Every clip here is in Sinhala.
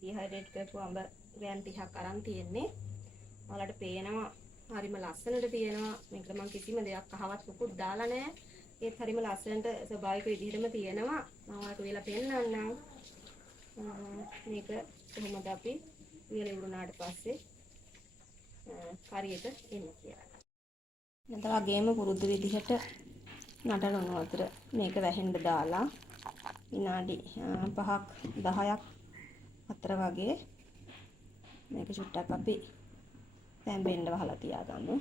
ඩිහයිඩ්‍රේට් කරපු අඹ ග්‍රෑම් 30ක් අරන් තියෙන්නේ. ඔයාලට පේනවා හරිම ලස්සනට තියෙනවා. මේකට මම කිසිම දෙයක් අහවත් මුකුත් දාලා නැහැ. ඒත් හරිම ලස්සනට ස්වභාවික විදිහටම තියෙනවා. මම ඔයාලට උයලා පෙන්නන්නම්. මේක කොහොමද අපි උයලා ඉවරුනාට පස්සේ හරියට එන්නේ කියලා. නැත්නම් වගේම පුරුදු විදිහට නටන අතර මේක වැහෙන්න දාලා විනාඩි 5ක් 10ක් අතර වගේ මේක චුට්ටක් අපි තැම්බෙන්න වහලා තියාගමු.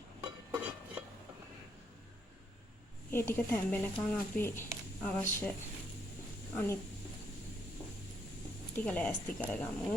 ඒ ටික තැම්බෙනකන් අපි අවශ්‍ය අනිත් ටික ලෑස්ති කරගමු.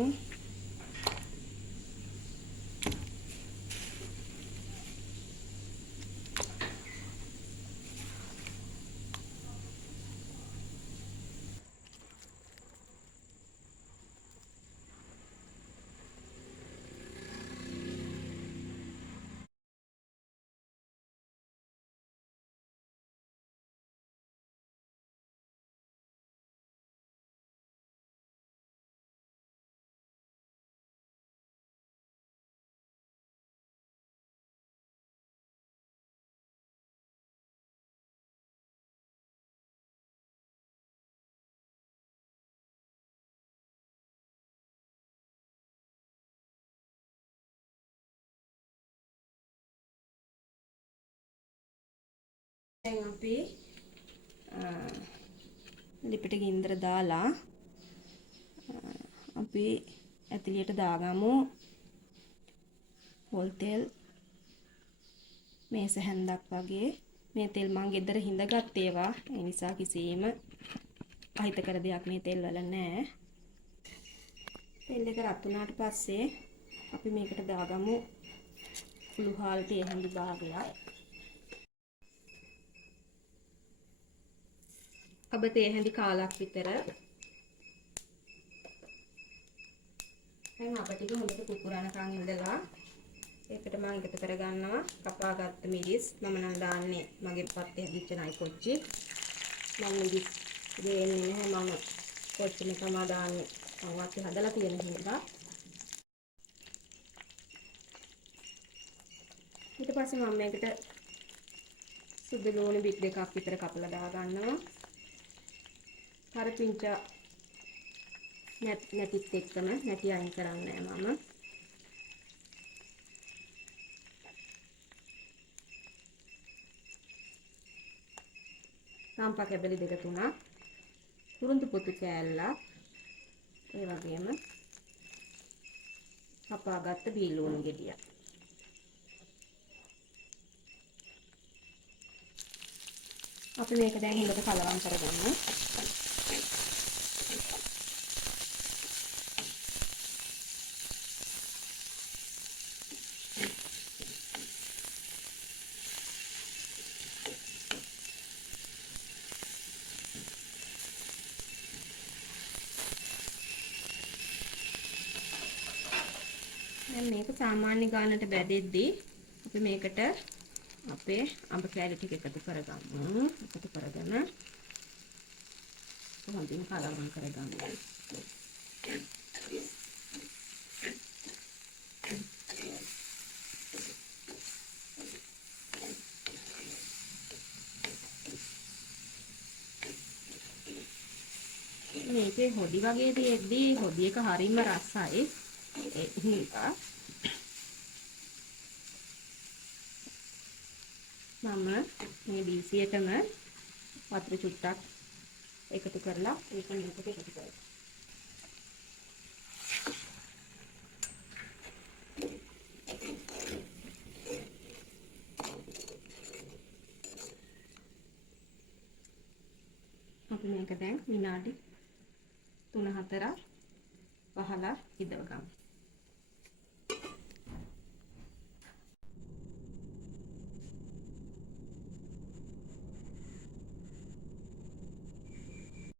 දැන් අපි ලිපිට ගින්දර දාලා අපි ඇතිලියට දාගමු පොල් තෙල් මේස හැන්දක් වගේ. මේ තෙල් මං ගෙදර හිඳගත් ඒවා. ඒ නිසා කිසිම අහිතකර දෙයක් මේ තෙල් වල නැහැ. තෙල් එක රත් වුණාට පස්සේ අපි මේකට දාගමු කුළුහාල් තේ හැඳි භාගයක්. අබ තේ හැඳි කාලක් විතර. දැන් අප ටික හොඳට කුකුරානකන් ඉඳලා ඒකට මම එකතු කරගන්නවා කපාගත්ත මිරිස්. මම නම් දාන්නේ මගේ පත්තේ හැදිච්ච නයි කොච්චි. මම මිරිස් දෙන්නේ නැහැ. මම කොච්චි එකම දාන්නේ. මම වාක්‍ය හදලා තියෙන හින්දා. ඊට පස්සේ මම මේකට සුදු ලුණු බික් දෙකක් විතර කපලා දා ගන්නවා. කරපිංචා නැතිත් එක්කම නැති අයින් කරන්නේ මම. රම්පා කැබලි දෙක තුනක්, කුරුඳු පොතු කෑල්ලක්, ඒ වගේම කපාගත්ත බීලුණු ගෙඩියක්. අපි මේක දැන් හොඳට කලවම් කරගමු. දැන් මේක සාමාන්‍ය ගානට බැදෙද්දී අපි මේකට අපේ අඹ කෑලි ටික එකතු කරගමු. එකතු කරගෙන හොඳින් කලවම් කරගමු. මේකේ හොඩි වගේ තියෙද්දී හොඩි එක හරිම රසයි. ඒ හින්දා මම මේ බීසියටම වතුර චුට්ටක් එකතු කරලා ඒක මේකට එකතු කරනවා. අපි මේක දැන් විනාඩි 3-4ක් වහලා ඉදව ගමු.